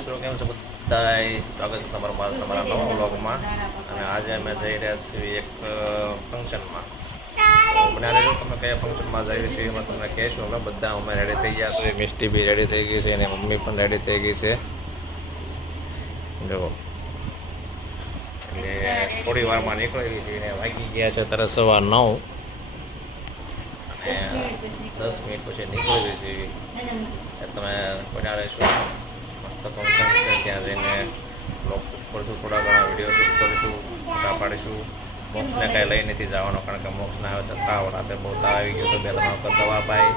મિત્રો, કેમ છો બધાય? સ્વાગત છે તમારા નવા વ્લોગમાં. અને આજે અમે જઈ રહ્યા છીએ એક ફંક્શનમાં. તો બનાવી જો તમે કયા ફંક્શનમાં જઈએ છીએ એમાં તમને કહેશું. અમે બધા અમે રેડી થઈ ગયા છીએ. મિસ્ટી બી રેડી થઈ ગઈ છે અને મમ્મી પણ રેડી થઈ ગઈ છે. જો એટલે થોડી વારમાં નીકળેલી છે અને વાગી ગયા છે તરત 9:15 અને 10 મિનિટ પછી નીકળેલી છે. તમે બન્યા રહેશો. મસ્ત ફંક્શન છે, ત્યાં જઈને બ્લોગ શૂટ કરશું, થોડા ઘણા વિડીયો શૂટ કરીશું, ફોટા પાડીશું. મોક્ષને કાંઈ લઈ નથી જવાનો, કારણ કે મોક્ષને આવે છે તાવ. રાતે બહુ તાવ આવી ગયો તો 2-3 વખત દવા પાઈ,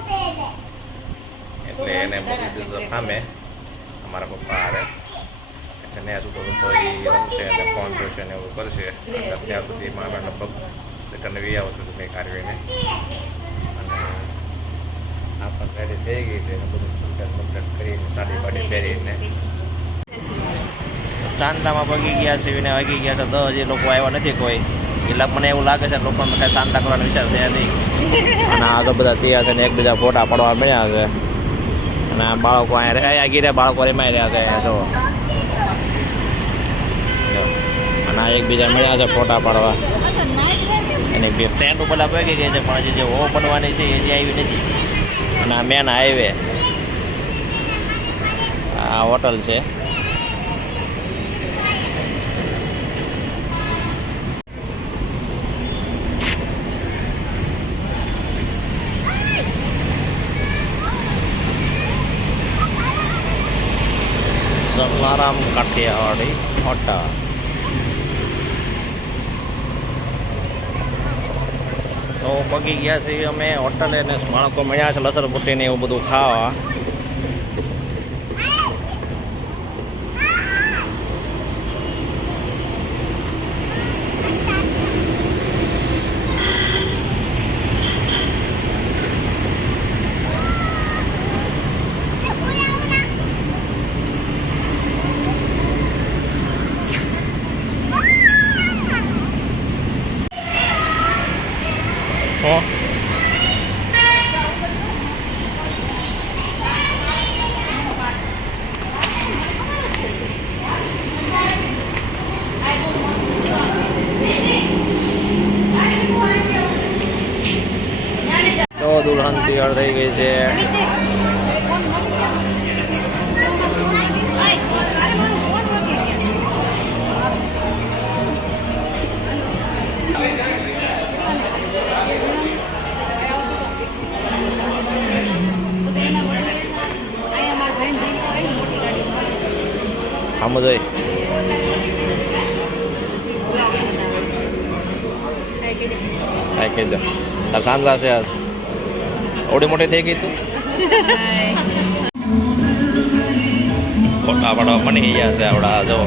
એટલે એને મૂકી દીધું સામે અમારા પપ્પા હારે. એટલે ત્યાં સુધી થોડી રમશે અને ફોન જોશે ને એવું કરશે. એટલે ત્યાં સુધીમાં અમે લગભગ રિટર્ન વી આવશું મેં કાઢવીને. અને આ પણ રેડી થઈ ગઈ છે અને બધું કમ્પ્લીટ કરીને સાડી બાડી પહેરીને ચાંદામાં પગી ગયા છે ને વાગી ગયા છે 10. હજી લોકો આવ્યા નથી કોઈ. એટલે મને એવું લાગે છે લોકોને કાંઈ ચાંદા કરવાનો વિચાર થયા નહીં. અને આગળ બધા તૈયાર થઈને એકબીજા ફોટા પાડવા મળ્યા છે. અને આ બાળકો અહીંયા ગીરે બાળકો રેમાઈ રહ્યા છે અહીંયા જો. અને આ એકબીજા મળ્યા છે ફોટા પાડવા. એની બે ફ્રેન્ડ ઉપર પગી ગઈ છે, પણ હજી જે હો બનવાની છે એ હજી આવી નથી. અને આ મેન હાઈવે, આ હોટલ છે. સલારામ કાઠિયાવાડી હોટલ. તો પગી ગયા છીએ અમે હોટલે ને બાળકો મળ્યા છે લસણ ને એવું બધું ખાવા. તો દુલ્હન તૈયાર થઈ ગઈ છે. આમ જોઈ કહી દો તાર સાંજલા છે આજ ઓડી મોટી થઈ ગઈ તું. ફોટા પાડવા બની ગયા છે આવડા જો.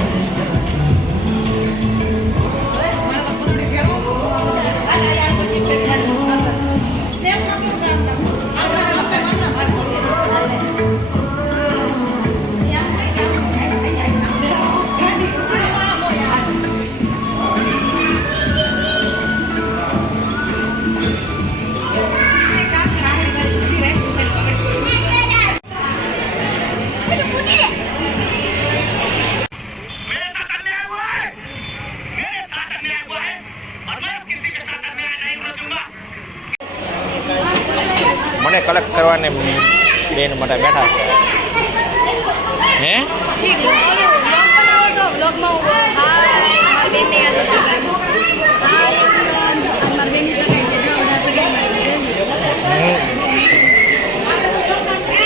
મને કલેક્ટ કરવાને બેન માટે બેઠા છે. હે બ્લોગ બનાવો છો? બ્લોગમાં